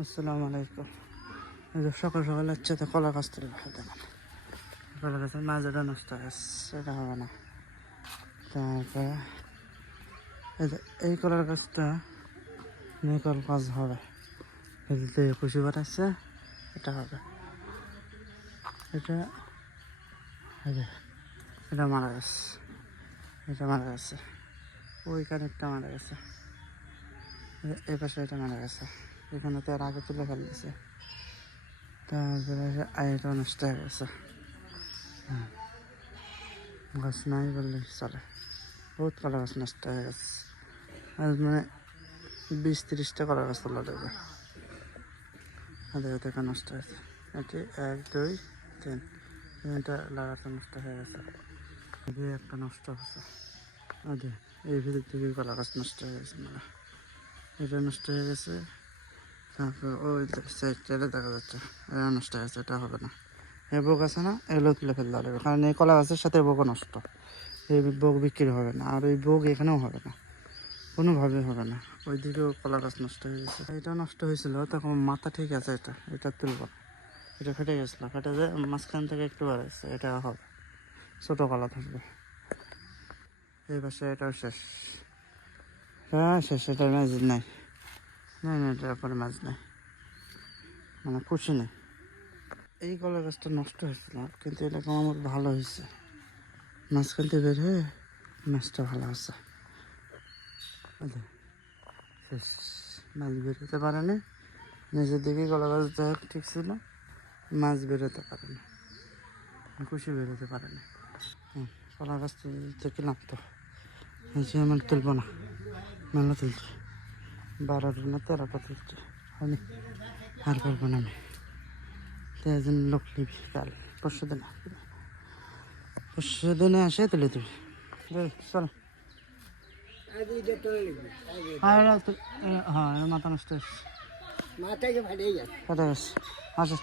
আসসালামু আলাইকুম। সকাল সকাল হচ্ছে তো কলা গাছ তুলে দেখেন কলা গাছের মাঝেটা নষ্ট হয়ে গেছে সেটা হবে না। তারপরে এই কলার গাছটা নিকল কাজ হবে। এদিকে খুশি বানাচ্ছে, এটা হবে। এটা এটা মারা গেছে। এটা মারা গেছে। ওই কানেরটা মারা গেছে। এই পাশে এটা মারা গেছে। এখানে তো আর আগে তুলে ফেলেছে তারপরে আয়টা নষ্ট হয়ে গেছে। গাছ নাই বললে চলে। বহুত কলা গাছ নষ্ট হয়ে গেছে। আজ মানে বিশ তিরিশটা কলা গাছ তোলা দেবে হাতে থেকে নষ্ট হয়েছে। এটি এক, দুই, তিন। তিনটা লাগাতে নষ্ট হয়ে গেছে। এই একটা নষ্ট হয়েছে। আদে এই ভিতর থেকে কলা গাছ নষ্ট হয়ে গেছে। মানে এটা নষ্ট হয়ে গেছে। তারপর ওই সাইডটা দেখা যাচ্ছে। নষ্ট হয়ে এটা হবে না। আছে না তুলে ফেলতে কারণ এই কলা গাছের সাথে নষ্ট। এই বোক বিক্রি হবে না, আর ওই বোক এখানেও হবে না। কোনোভাবে হবে না। ওই কলা গাছ নষ্ট হয়ে গেছে। নষ্ট হয়েছিল, তখন মাথা ঠিক আছে এটা এটা তুলব। এটা ফেটে গেছিল, ফেটে যে মাঝখান থেকে একটু বাড়াইছে, এটা হবে। ছোটো কলা থাকবে। এই পাশে এটাও শেষ। হ্যাঁ শেষ, এটা নাই। না না এটার মাছ নাই। মানে খুশি নেই। এই কলা গাছটা নষ্ট হয়েছিল, কিন্তু এরকম আমার ভালো হয়েছে। মাঝখান থেকে বের হয়ে মাছটা ভালো আছে। মাছ বেরোতে পারে না নিজের দিকে কলা গাছ যাই ঠিক ছিল। মাছ বেরোতে পারে না খুশি বেরোতে পারে না কলা গাছ থেকে নামতো আমার তুলবো না, মেলা তুলছি। বারোটা না তেরোটা তুলছি আমি আর পারব না আমি। তো একজন লোক নিবি কাল পরশু দিনে। পরশু দিনে আসে তুলে দিবি। চলো। হ্যাঁ হ্যাঁ মাথা নষ্ট কথা আসো।